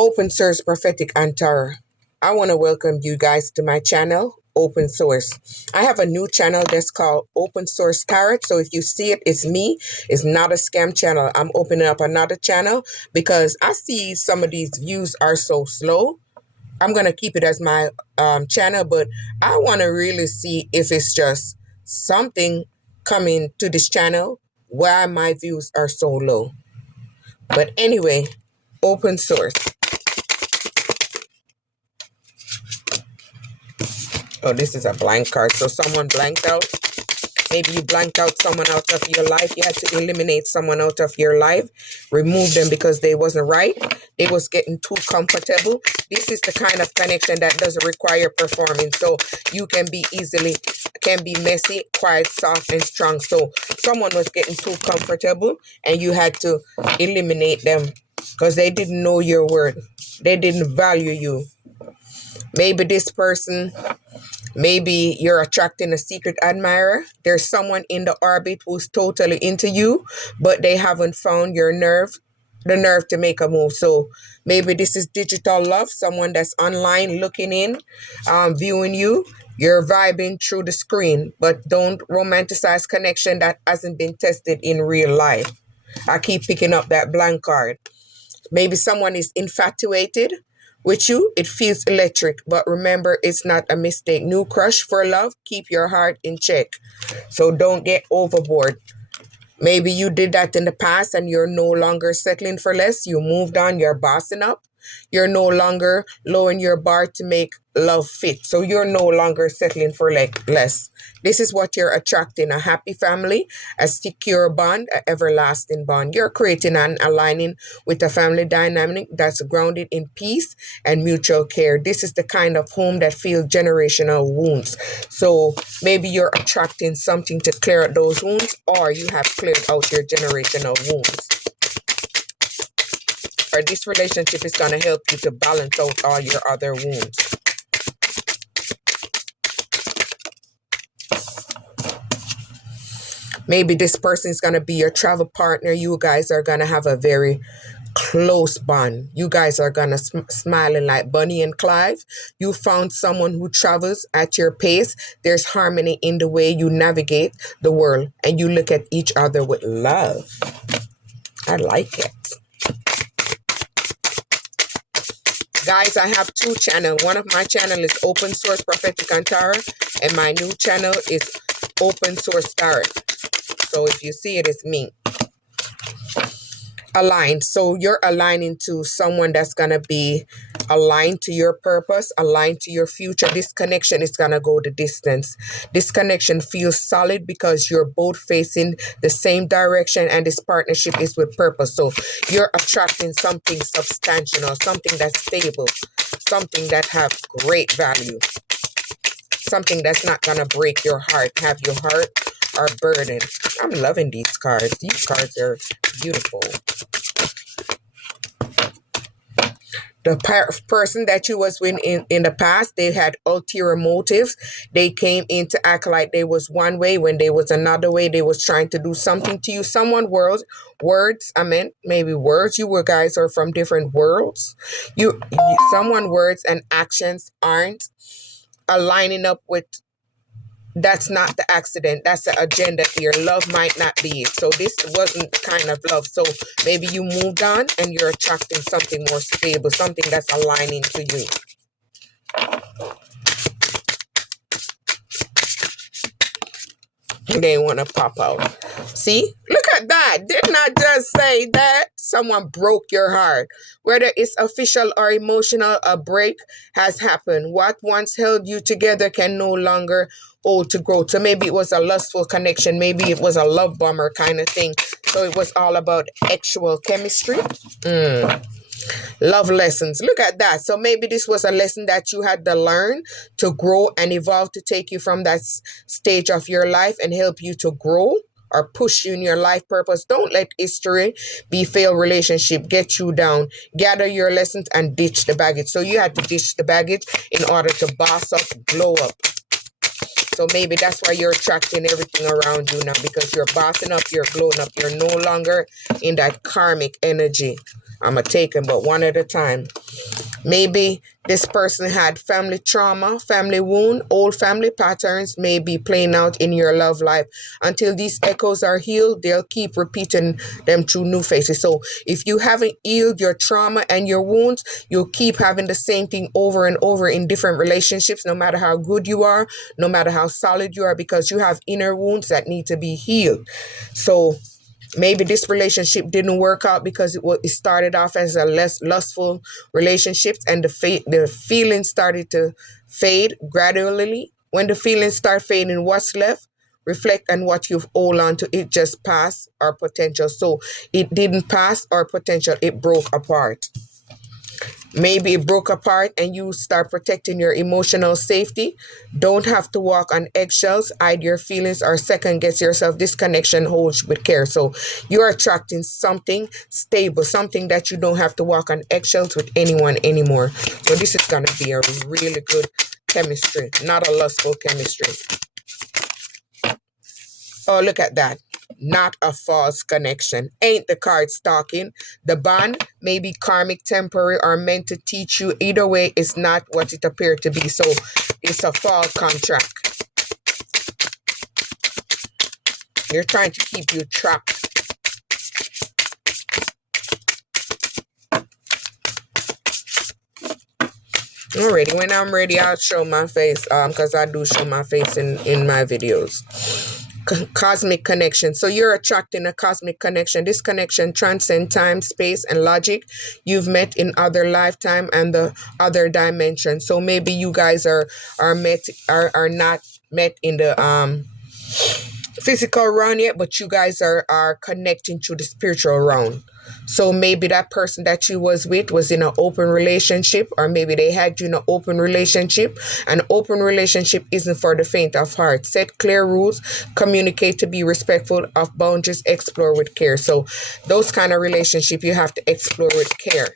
Open Source Prophetic and Tarot. I want to welcome you guys to my channel, Open Source. I have a new channel that's called Open Source Tarot. So if you see it, it's me. It's not a scam channel. I'm opening up another channel because I see some of these views are so slow. I'm going to keep it as my channel, but I want to really see if it's just something coming to this channel why my views are so low. But anyway, Open Source. Oh, this is a blank card. So someone blanked out. Maybe you blanked out someone out of your life. You had to eliminate someone out of your life. Remove them because they wasn't right. They was getting too comfortable. This is the kind of connection that doesn't require performing. So you can be messy, quiet, soft, and strong. So someone was getting too comfortable and you had to eliminate them because they didn't know your worth. They didn't value you. Maybe this person, maybe you're attracting a secret admirer. There's someone in the orbit who's totally into you, but they haven't found the nerve to make a move. So maybe this is digital love, someone that's online looking in, viewing you. You're vibing through the screen, but don't romanticize connection that hasn't been tested in real life. I keep picking up that blank card. Maybe someone is infatuated with you. It feels electric, but remember, it's not a mistake. New crush for love. Keep your heart in check. So don't get overboard. Maybe you did that in the past and you're no longer settling for less. You moved on. You're bossing up. You're no longer lowering your bar to make love fit. So you're no longer settling for less. This is what you're attracting: a happy family, a secure bond, an everlasting bond. You're creating and aligning with a family dynamic that's grounded in peace and mutual care. This is the kind of home that feels generational wounds. So maybe you're attracting something to clear out those wounds, or you have cleared out your generational wounds. Or this relationship is going to help you to balance out all your other wounds. Maybe this person is going to be your travel partner. You guys are going to have a very close bond. You guys are going to smiling like Bonnie and Clyde. You found someone who travels at your pace. There's harmony in the way you navigate the world, and you look at each other with love. I like it. Guys, I have two channels. One of my channel is Open Source Prophetic and Tarot, and my new channel is Open Source Tarot. So if you see it, it's me. Aligned. So you're aligning to someone that's going to be aligned to your purpose, aligned to your future. This connection is going to go the distance. This connection feels solid because you're both facing the same direction, and this partnership is with purpose. So you're attracting something substantial, something that's stable, something that have great value, something that's not going to break your heart, have your heart or burden. I'm loving these cards. These cards are beautiful. The person that you was with in the past, they had ulterior motives. They came in to act like they was one way when they was another way. They was trying to do something to you. Someone maybe words. You guys are from different worlds. Someone words and actions aren't aligning up with. That's not the accident. That's the agenda here. Love might not be it. So this wasn't kind of love. So maybe you moved on and you're attracting something more stable, something that's aligning to you. They want to pop out. See? Look at that. Didn't I just say that? Someone broke your heart. Whether it's official or emotional, a break has happened. What once held you together can no longer hold to grow. So maybe it was a lustful connection. Maybe it was a love bomber kind of thing. So it was all about actual chemistry. Love lessons. Look at that. So maybe this was a lesson that you had to learn to grow and evolve, to take you from that stage of your life and help you to grow or push you in your life purpose. Don't let history be failed relationship get you down. Gather your lessons and ditch the baggage. So you had to ditch the baggage in order to boss up, glow up. So maybe that's why you're attracting everything around you now, because you're bossing up, you're glowing up, you're no longer in that karmic energy. I'm going to take them, but one at a time. Maybe this person had family trauma, family wound, old family patterns may be playing out in your love life. Until these echoes are healed, they'll keep repeating them through new faces. So if you haven't healed your trauma and your wounds, you'll keep having the same thing over and over in different relationships, no matter how good you are, no matter how solid you are, because you have inner wounds that need to be healed. So maybe this relationship didn't work out because it started off as a less lustful relationship, and the feelings started to fade gradually. When the feelings start fading, what's left? Reflect on what you've hold on to. It just passed or potential. So it didn't pass or potential. It broke apart. Maybe it broke apart and you start protecting your emotional safety. Don't have to walk on eggshells, hide your feelings, or second guess yourself. This connection holds with care. So you're attracting something stable, something that you don't have to walk on eggshells with anyone anymore. So this is going to be a really good chemistry, not a lustful chemistry. Oh, look at that. Not a false connection. Ain't the cards talking? The bond may be karmic, temporary, or meant to teach you. Either way, it's not what it appeared to be. So it's a false contract. They're trying to keep you trapped. Alrighty, when I'm ready, I'll show my face, because I do show my face in my videos. Cosmic connection. So you're attracting a cosmic connection. This connection transcends time, space, and logic. You've met in other lifetime and the other dimension. So maybe you guys are not met in the physical realm yet, but you guys are connecting to the spiritual realm. So maybe that person that you was with was in an open relationship, or maybe they had you in an open relationship. An open relationship isn't for the faint of heart. Set clear rules, communicate to be respectful of boundaries, explore with care. So those kind of relationship you have to explore with care.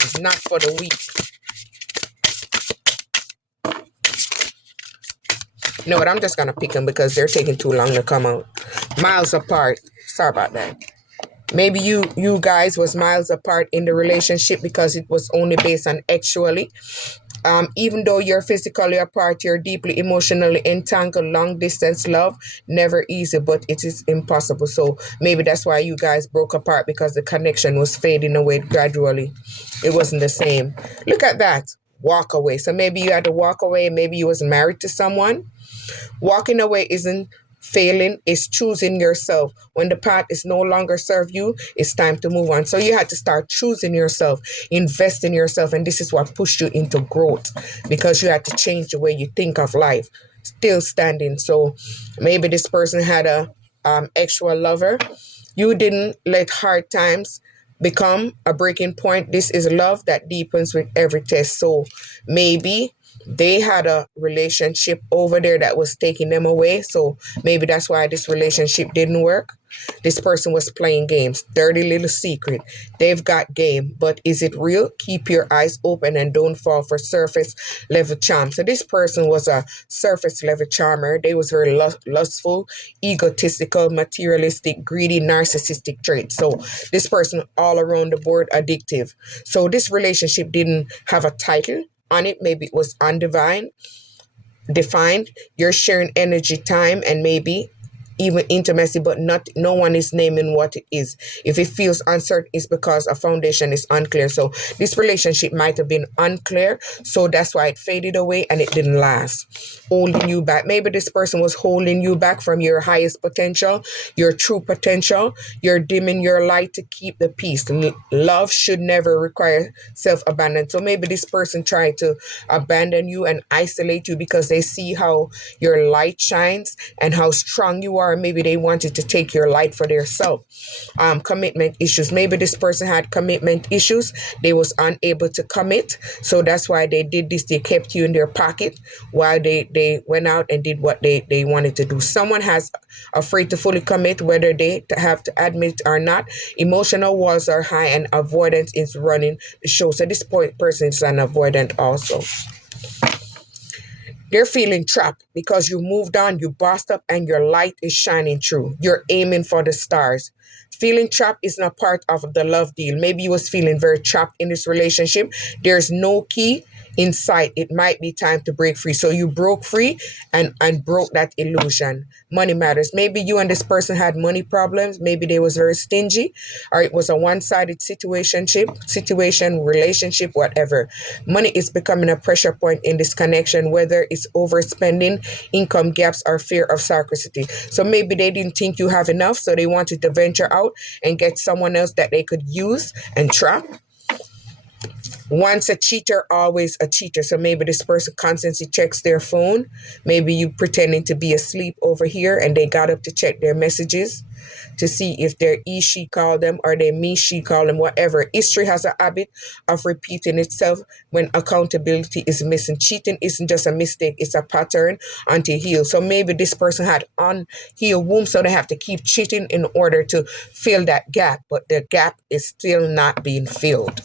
It's not for the weak. You know what? I'm just going to pick them because they're taking too long to come out. Miles apart. Sorry about that. Maybe you guys was miles apart in the relationship because it was only based on actually. Even though you're physically apart, you're deeply emotionally entangled. Long distance love, never easy, but it is impossible. So maybe that's why you guys broke apart, because the connection was fading away gradually. It wasn't the same. Look at that. Walk away. So maybe you had to walk away. Maybe you was married to someone. Walking away isn't failing, is choosing yourself. When the path is no longer serve you, it's time to move on. So you had to start choosing yourself, invest in yourself, and this is what pushed you into growth, because you had to change the way you think of life. Still standing. So maybe this person had a actual lover. You didn't let hard times become a breaking point. This is love that deepens with every test. So maybe they had a relationship over there that was taking them away. So maybe that's why this relationship didn't work. This person was playing games. Dirty little secret. They've got game, but is it real? Keep your eyes open and don't fall for surface level charm. So this person was a surface level charmer. They was very lustful, egotistical, materialistic, greedy, narcissistic traits. So this person all around the board addictive. So this relationship didn't have a title on it. Maybe it was undefined. You're sharing energy, time, and maybe even intimacy, but no one is naming what it is. If it feels uncertain, it's because a foundation is unclear. So this relationship might have been unclear, so that's why it faded away and it didn't last. Holding you back. Maybe this person was holding you back from your highest potential, your true potential. You're dimming your light to keep the peace. Love should never require self-abandon. So maybe this person tried to abandon you and isolate you because they see how your light shines and how strong you are. Maybe they wanted to take your light for themselves. Commitment issues. Maybe this person had commitment issues. They was unable to commit. So that's why they did this. They kept you in their pocket while they went out and did what they wanted to do. Someone has afraid to fully commit, whether they have to admit or not. Emotional walls are high and avoidance is running the show. So this person is an avoidant also. They're feeling trapped because you moved on, you bossed up, and your light is shining through. You're aiming for the stars. Feeling trapped is not part of the love deal. Maybe you was feeling very trapped in this relationship. There's no key in sight. It might be time to break free. So you broke free and broke that illusion. Money matters. Maybe you and this person had money problems. Maybe they was very stingy, or it was a one-sided situation, relationship, whatever. Money is becoming a pressure point in this connection, whether it's overspending, income gaps, or fear of scarcity. So maybe they didn't think you have enough, so they wanted to venture out and get someone else that they could use and trap. Once a cheater, always a cheater. So maybe this person constantly checks their phone. Maybe you pretending to be asleep over here and they got up to check their messages to see if their she called them or their she called them, whatever. History has a habit of repeating itself when accountability is missing. Cheating isn't just a mistake, it's a pattern until healed. So maybe this person had unhealed womb, so they have to keep cheating in order to fill that gap, but the gap is still not being filled.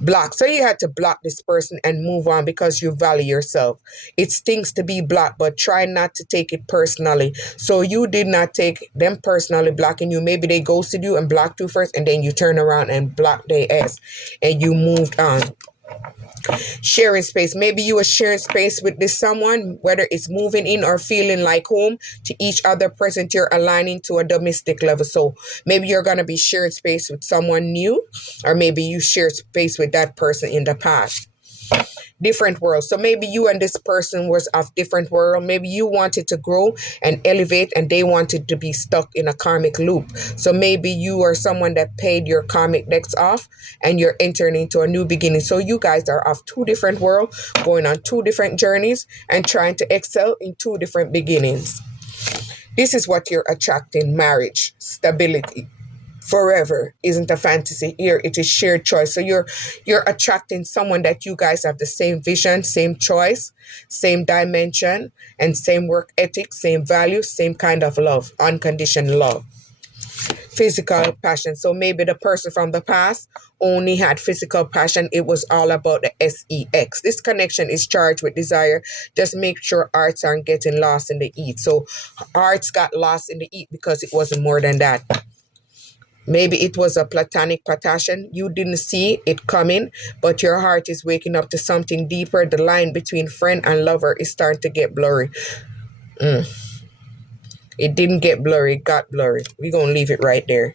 Block. So you had to block this person and move on because you value yourself. It stings to be blocked, but try not to take it personally. So you did not take them personally blocking you. Maybe they ghosted you and blocked you first, and then you turn around and block their ass and you moved on. Sharing space. Maybe you are sharing space with this someone, whether it's moving in or feeling like home to each other present. You're aligning to a domestic level. So maybe you're going to be sharing space with someone new, or maybe you shared space with that person in the past. Different worlds. So maybe you and this person was of different world. Maybe you wanted to grow and elevate and they wanted to be stuck in a karmic loop. So maybe you are someone that paid your karmic debts off and you're entering into a new beginning. So you guys are of two different worlds, going on two different journeys and trying to excel in two different beginnings. This is what you're attracting: marriage, stability. Forever isn't a fantasy. Here it is shared choice. So you're attracting someone that you guys have the same vision, same choice, same dimension, and same work ethic, same values, same kind of love, unconditional love. Physical passion. So maybe the person from the past only had physical passion. It was all about the sex. This connection is charged with desire. Just make sure hearts aren't getting lost in the eat. So hearts got lost in the eat because it wasn't more than that. Maybe it was a platonic passion. You didn't see it coming, but your heart is waking up to something deeper. The line between friend and lover is starting to get blurry. It didn't get blurry, it got blurry. We're going to leave it right there.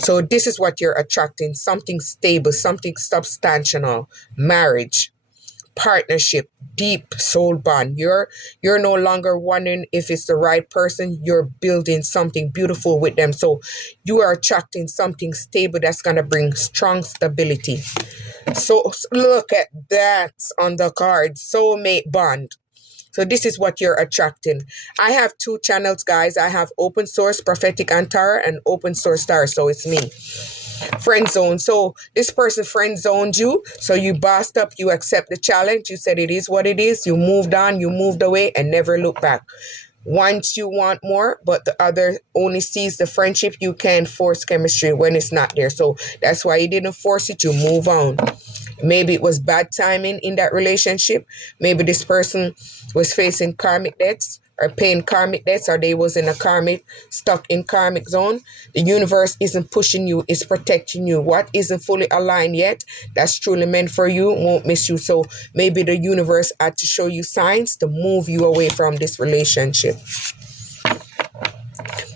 So this is what you're attracting: something stable, something substantial, marriage, partnership, deep soul bond. You're no longer wondering if it's the right person. You're building something beautiful with them. So you are attracting something stable that's going to bring strong stability. So look at that on the card: soulmate bond. So this is what you're attracting. I have two channels, guys. I have Open Source Prophetic and Tarot and Open Source Tarot. So it's me. Friend zone. So this person friend zoned you. So you bossed up. You accept the challenge. You said it is what it is. You moved on. You moved away and never look back. Once you want more, but the other only sees the friendship, you can't force chemistry when it's not there. So that's why you didn't force it. You move on. Maybe it was bad timing in that relationship. Maybe this person was facing karmic debts or paying karmic debts, or they was in a stuck in karmic zone. The universe isn't pushing you, it's protecting you. What isn't fully aligned yet, that's truly meant for you, won't miss you. So maybe the universe had to show you signs to move you away from this relationship.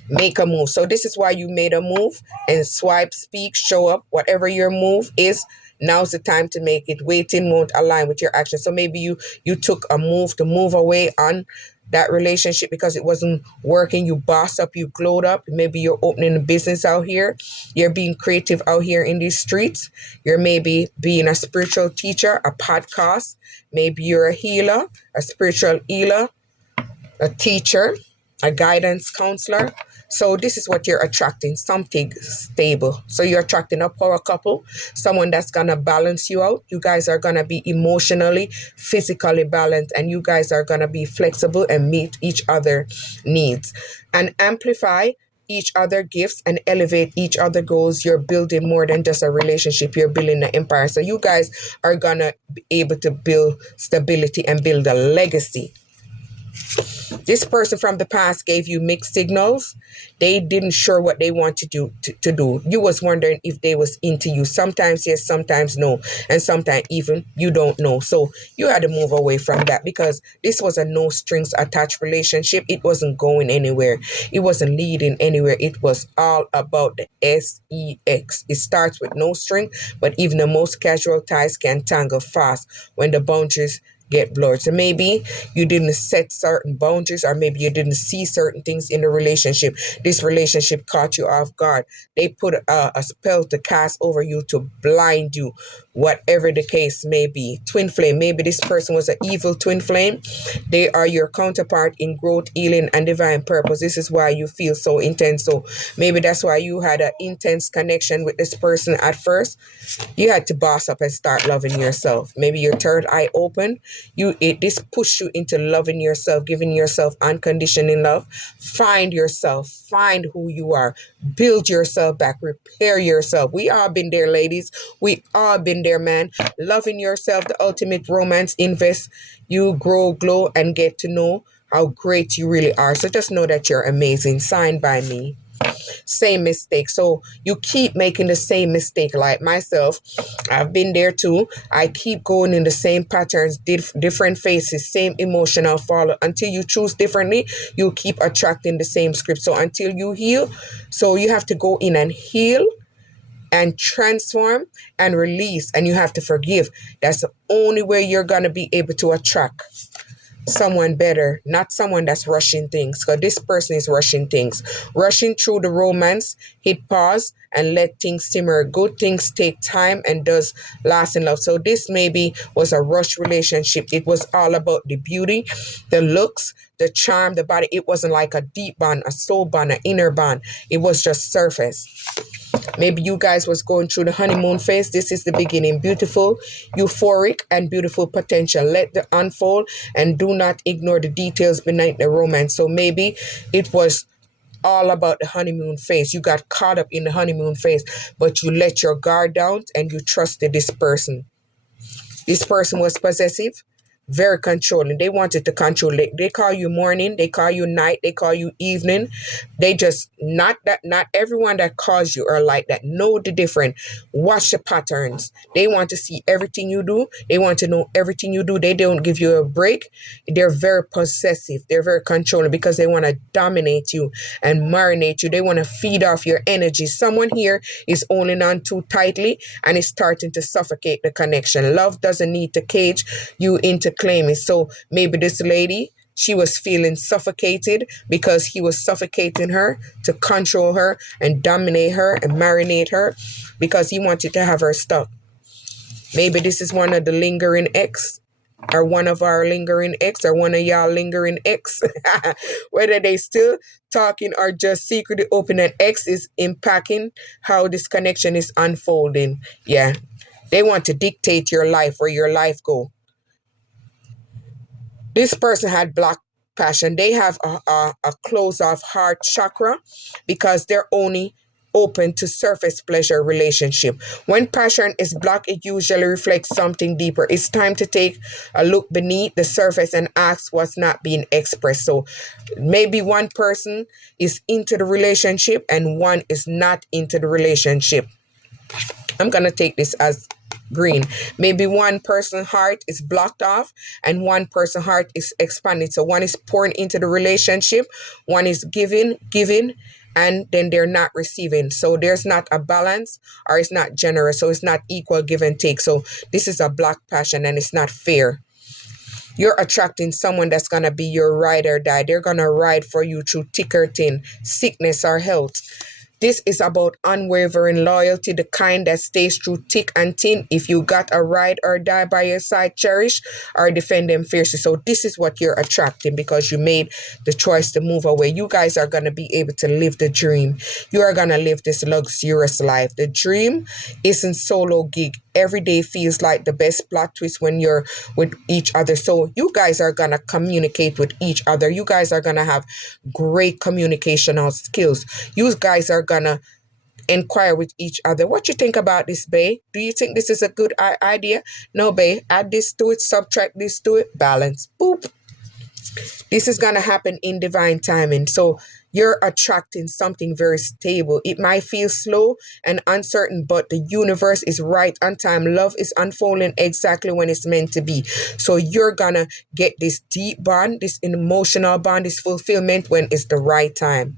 Make a move. So this is why you made a move, and swipe, speak, show up. Whatever your move is, now's the time to make it. Waiting won't align with your action. So maybe you took a move to move away on that relationship because it wasn't working. You bossed up, you glowed up. Maybe you're opening a business out here. You're being creative out here in these streets. You're maybe being a spiritual teacher, a podcast. Maybe you're a healer, a spiritual healer, a teacher, a guidance counselor. So this is what you're attracting: something stable. So you're attracting a power couple, someone that's going to balance you out. You guys are going to be emotionally, physically balanced, and you guys are going to be flexible and meet each other's needs and amplify each other gifts and elevate each other goals. You're building more than just a relationship. You're building an empire. So you guys are going to be able to build stability and build a legacy. This person from the past gave you mixed signals. They didn't sure what they want to do. You was wondering if they was into you. Sometimes yes, sometimes no, and sometimes even you don't know. So you had to move away from that because this was a no strings attached relationship. It wasn't going anywhere. It wasn't leading anywhere. It was all about the sex. It starts with no string, but even the most casual ties can tangle fast when the boundaries get blurred. So maybe you didn't set certain boundaries, or maybe you didn't see certain things in the relationship. This relationship caught you off guard. They put a spell to cast over you to blind you, whatever the case may be. Twin flame. Maybe this person was an evil twin flame. They are your counterpart in growth, healing, and divine purpose. This is why you feel so intense. So maybe that's why you had an intense connection with this person at first. You had to boss up and start loving yourself. Maybe your third eye open. This pushed you into loving yourself, giving yourself unconditional love. Find yourself, find who you are, build yourself back, repair yourself. We all been there, ladies. We all been there, man. Loving yourself, the ultimate romance. Invest, you grow, glow, and get to know how great you really are. So just know that you're amazing. Signed by me. Same mistake. So you keep making the same mistake. Like myself, I've been there too. I keep going in the same patterns, different faces, same emotional follow. Until you choose differently, you keep attracting the same script. So until you heal, so you have to go in and heal and transform and release, and you have to forgive. That's the only way you're going to be able to attract someone better, not someone that's rushing things, because this person is rushing things, rushing through the romance. Hit pause and let things simmer. Good things take time and does last in love. So this maybe was a rush relationship. It was all about the beauty, the looks, the charm, the body. It wasn't like a deep bond, a soul bond, an inner bond. It was just surface. Maybe you guys was going through the honeymoon phase. This is the beginning. Beautiful, euphoric, and beautiful potential. Let the unfold and do not ignore the details beneath the romance. So maybe it was all about the honeymoon phase. You got caught up in the honeymoon phase, but you let your guard down and you trusted this person. This person was possessive, very controlling. They wanted to control it. They call you morning, they call you night, they call you evening. They just, not everyone that calls you are like that. Know the difference. Watch the patterns. They want to see everything you do. They want to know everything you do. They don't give you a break. They're very possessive. They're very controlling because they want to dominate you and marinate you. They want to feed off your energy. Someone here is holding on too tightly and is starting to suffocate the connection. Love doesn't need to cage you into claiming. So maybe this lady, she was feeling suffocated because he was suffocating her to control her and dominate her and marinate her because he wanted to have her stuck. Maybe this is one of the lingering ex, or one of our lingering ex, or one of y'all lingering ex. Whether they still talking or just secretly open an ex is impacting how this connection is unfolding. Yeah. They want to dictate your life, where your life go. This person had blocked passion. They have a closed off heart chakra because they're only open to surface pleasure relationship. When passion is blocked, it usually reflects something deeper. It's time to take a look beneath the surface and ask what's not being expressed. So maybe one person is into the relationship and one is not into the relationship. I'm going to take this as green. Maybe one person's heart is blocked off and one person's heart is expanded. So one is pouring into the relationship, one is giving, and then they're not receiving. So there's not a balance, or it's not generous. So it's not equal give and take. So this is a black passion and it's not fair. You're attracting someone that's going to be your ride or die. They're going to ride for you through thick or thin, sickness or health. This is about unwavering loyalty, the kind that stays through thick and thin. If you got a ride or die by your side, cherish or defend them fiercely. So this is what you're attracting because you made the choice to move away. You guys are going to be able to live the dream. You are going to live this luxurious life. The dream isn't solo gig. Every day feels like the best plot twist when you're with each other. So you guys are going to communicate with each other. You guys are going to have great communicational skills. You guys are going to inquire with each other. What you think about this, bae? Do you think this is a good idea? No, bae. Add this to it, subtract this to it, balance. Boop. This is going to happen in divine timing. So you're attracting something very stable. It might feel slow and uncertain, but the universe is right on time. Love is unfolding exactly when it's meant to be. So you're going to get this deep bond, this emotional bond, this fulfillment when it's the right time.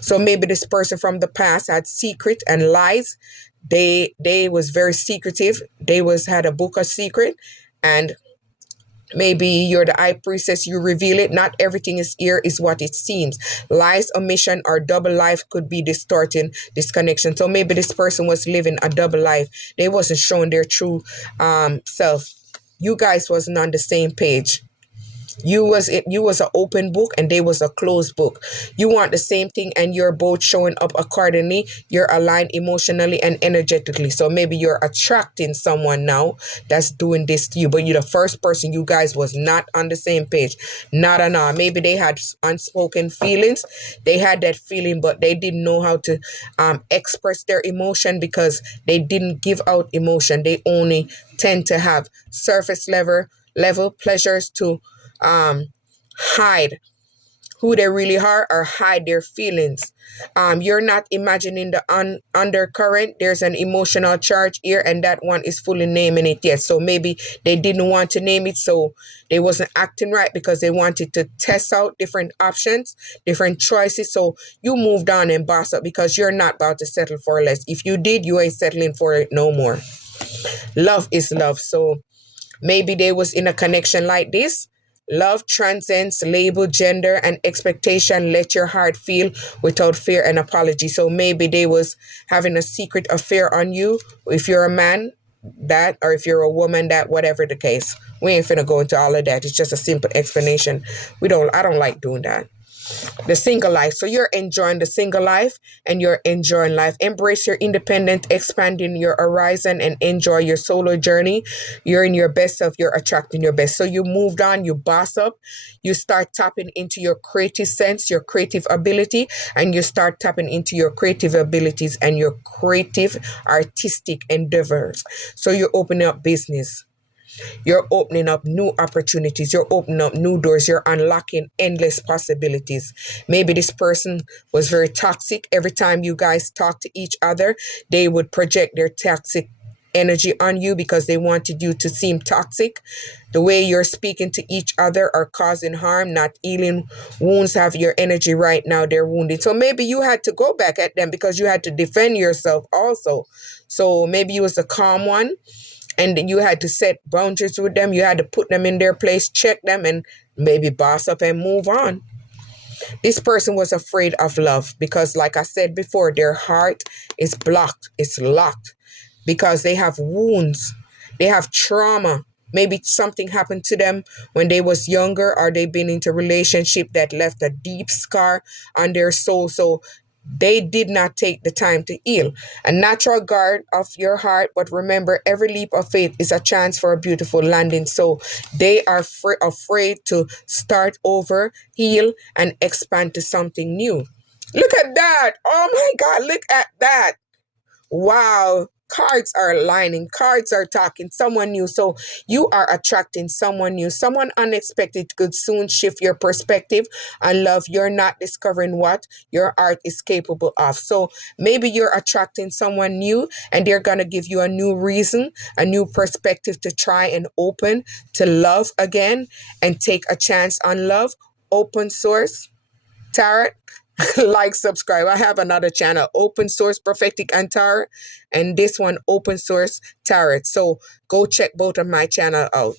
So maybe this person from the past had secret and lies. They was very secretive. They had a book of secret, and maybe you're the high priestess, you reveal it. Not everything is here is what it seems. Lies, omission, or double life could be distorting this connection. So maybe this person was living a double life. They wasn't showing their true self. You guys wasn't on the same page. You was an open book and they was a closed book. You want the same thing and you're both showing up accordingly. You're aligned emotionally and energetically. So maybe you're attracting someone now that's doing this to you, but you're the first person. You guys was not on the same page. Not at all. Maybe they had unspoken feelings. They had that feeling, but they didn't know how to express their emotion because they didn't give out emotion. They only tend to have surface level pleasures to hide who they really are or hide their feelings. You're not imagining the undercurrent. There's an emotional charge here, and that one is fully naming it yet. So maybe they didn't want to name it, so they wasn't acting right because they wanted to test out different options, different choices. So you moved on and boss up because you're not about to settle for less. If you did, you ain't settling for it no more. Love is love. So maybe they was in a connection like this. Love transcends label, gender, and expectation. Let your heart feel without fear and apology. So maybe they was having a secret affair on you. If you're a man, that, or if you're a woman, that, whatever the case. We ain't finna go into all of that. It's just a simple explanation. I don't like doing that. The single life. So you're enjoying the single life and you're enjoying life. Embrace your independent, expanding your horizon, and enjoy your solo journey. You're in your best self. You're attracting your best. So you moved on, you boss up, you start tapping into your creative sense, your creative ability, and you start tapping into your creative abilities and your creative artistic endeavors. So you're opening up business. You're opening up new opportunities. You're opening up new doors. You're unlocking endless possibilities. Maybe this person was very toxic. Every time you guys talk to each other, they would project their toxic energy on you because they wanted you to seem toxic. The way you're speaking to each other are causing harm, not healing. Wounds have your energy right now. They're wounded. So maybe you had to go back at them because you had to defend yourself also. So maybe you was a calm one, and you had to set boundaries with them. You had to put them in their place, check them, and maybe boss up and move on. This person was afraid of love because, like I said before, their heart is blocked. It's locked because they have wounds. They have trauma. Maybe something happened to them when they was younger, or they've been into a relationship that left a deep scar on their soul. So they did not take the time to heal. A natural guard of your heart, but remember, every leap of faith is a chance for a beautiful landing. So they are afraid to start over, heal, and expand to something new. Look at that. Oh my God, look at that. Wow. Cards are aligning. Cards are talking. Someone new. So you are attracting someone new. Someone unexpected could soon shift your perspective on love. You're not discovering what your heart is capable of. So maybe you're attracting someone new and they're going to give you a new reason, a new perspective to try and open to love again and take a chance on love. Open source tarot. Like, subscribe. I have another channel, Open Source Prophetic and Tarot, and this one, Open Source Tarot. So go check both of my channel out.